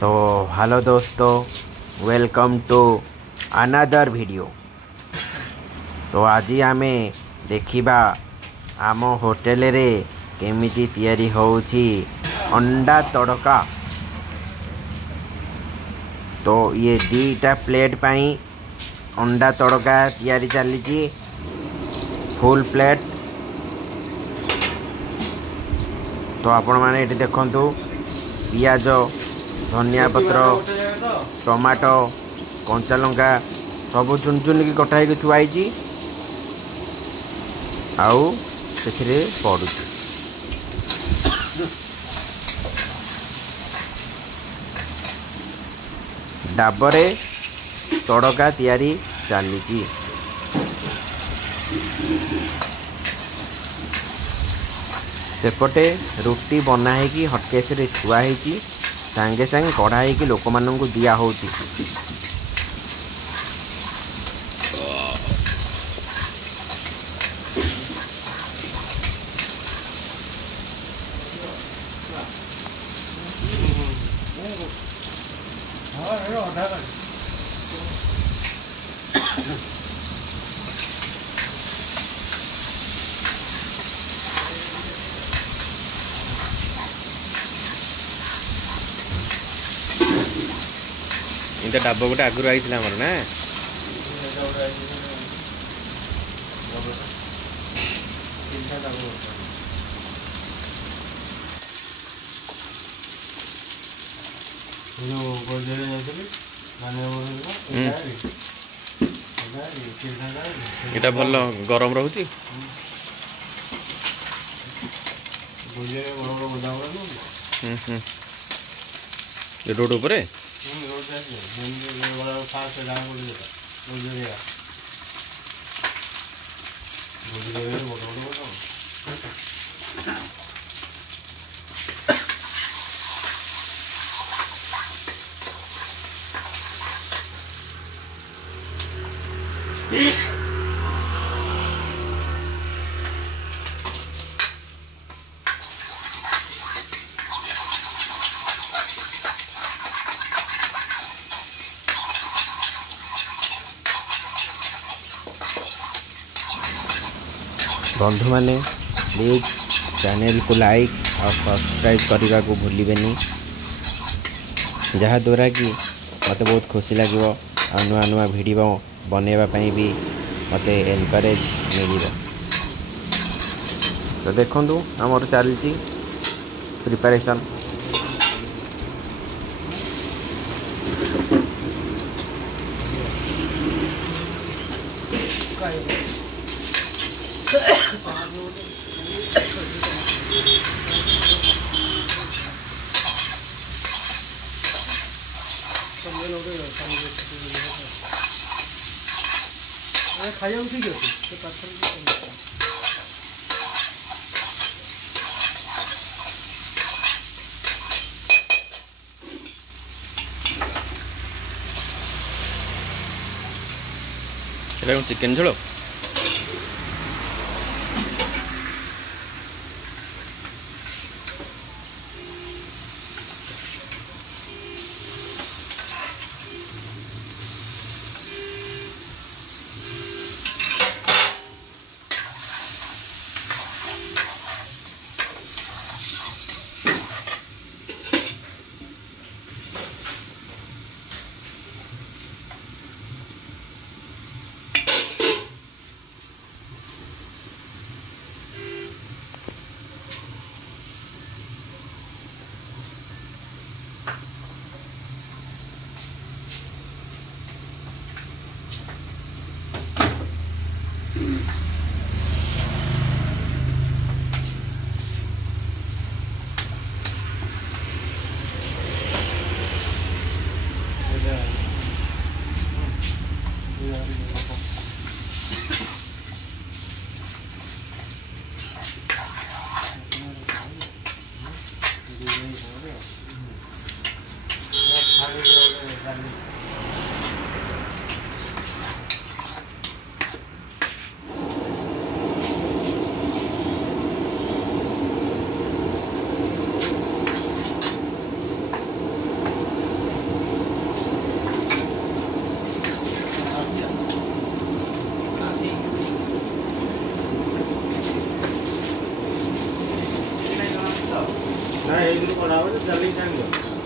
तो हेलो दोस्तों, welcome to another video. तो आज आमे देखिबा आम होटेल रे केमिति तैयारी होउची अंडा तड़का। तो ये दीटा प्लेट पाई अंडा तड़का तैयारी चली फुल प्लेट। तो आपण माने एटी देखंतु पियाज, धनिया पत्र, टमाटो, कंचा लंका सब चुन चुन की कटा ही थुआई आउ से पड़ू। डाबरे तड़का तैयारी चली। सेपटे रुटी बनाई कि हटकेस थुआई सांगे सांगे कढ़ाई कि लोक मानू दिया होती। इनका डाब गोटे आगुरी आई आमर ना इटा भल गरम रोचे रोड उपरे बंधु मैंने प्लीज चैनल को लाइक और सब्सक्राइब करने को भूलिबेनी, जहाँ द्वारा कि मत बहुत खुशी लगे और नुआ नुआ वीडियो बनवाई भी मत एनकरेज मिल। तो देखु आमर चलती प्रिपरेशन। खाया ठीक अच्छे चिकेन झोल ଚାଲିକି ଟାଣିବ।